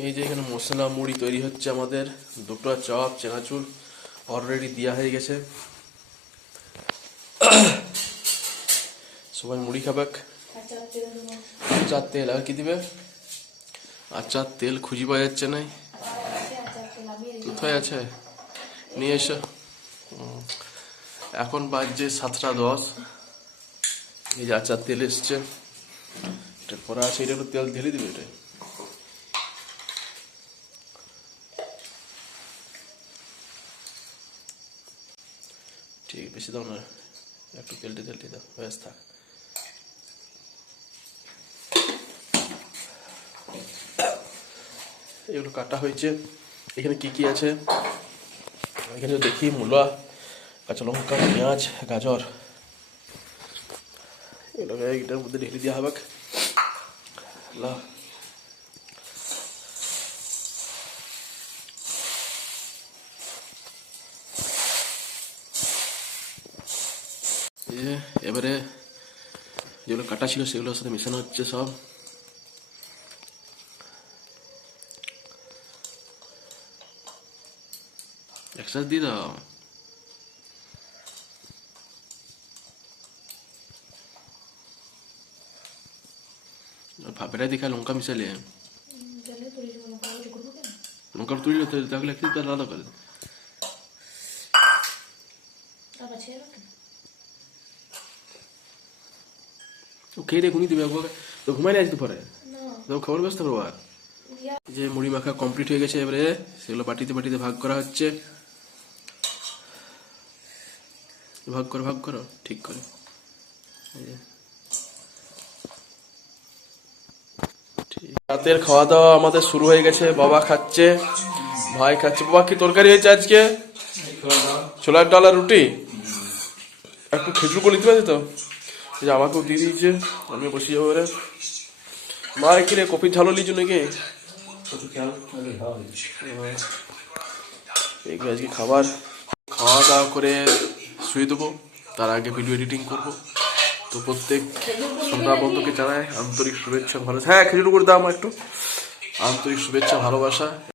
এই যে এখানে মশলা মুড়ি তৈরি হচ্ছে আমাদের। দুটো চপ চানাচুর অলরেডি দেওয়া হয়ে গেছে। সবাই মুড়ি খাবে। আচার তেল আর কি দিবে? আচার তেল খুঁজি পাওয়া যাচ্ছে না। কোথায় আছে? নিয়ে এসো। এখন বাজছে 7:10। এই যে আচার তেল এসছে, এটা করা আছে। এটা একটু তেল ঢেলে দিবে। এটা ঠিক, বেশি দাও না, একটু তেলটে দাও, ব্যাস থাক। এগুলো কাটা হয়েছে। এখানে কি কি আছে এখানে দেখি? মূলা, কাঁচা লঙ্কা, পেঁয়াজ, গাজর, এগুলোকে এইটার মধ্যে ঢেলে দেওয়া হবে। এবারে যেগুলো কাটা ছিল সেগুলোর সাথে মেশানো হচ্ছে সব। একসাথে দিয়ে দাও। ভাবেরা দেখা লঙ্কা মিশালে, লঙ্কার তুলিলে তাহলে একটু আলাদা করে খেয়ে দেখুনি তুমি একবার। তো ঘুমাই না আজ দুপুরে, তো খাবার ব্যবস্থা করবো। আর যে মুড়ি মাখা কমপ্লিট হয়ে গেছে। এবারে সেগুলো বাটিতে বাটিতে ভাগ করা হচ্ছে। ভাগ করো ঠিক করে। রাতের খাওয়া দাওয়া আমাদের শুরু হয়ে গেছে। বাবা খাচ্ছে, ভাই খাচ্ছে। বাবা কি তরকারি হয়েছে আজকে? ছোলার ডাল আর রুটি। একটু খেজুর করে দিতে পারছি তো, এই যে আমাকেও দিয়ে দিয়েছে। আমি বসে যাবো এবারে। মা কি রে, কপির ঝাল লিচু নাকি? এগুলো আজকে খাবার। খাওয়া দাওয়া করে শুয়ে দেবো, তার আগে ভিডিও এডিটিং করবো। তো প্রত্যেক শ্রোতা বন্ধুকে জানায় আন্তরিক শুভেচ্ছা ভালোবাসা। হ্যাঁ, খেজুর করে দাও আমার একটু। আন্তরিক শুভেচ্ছা ভালোবাসা।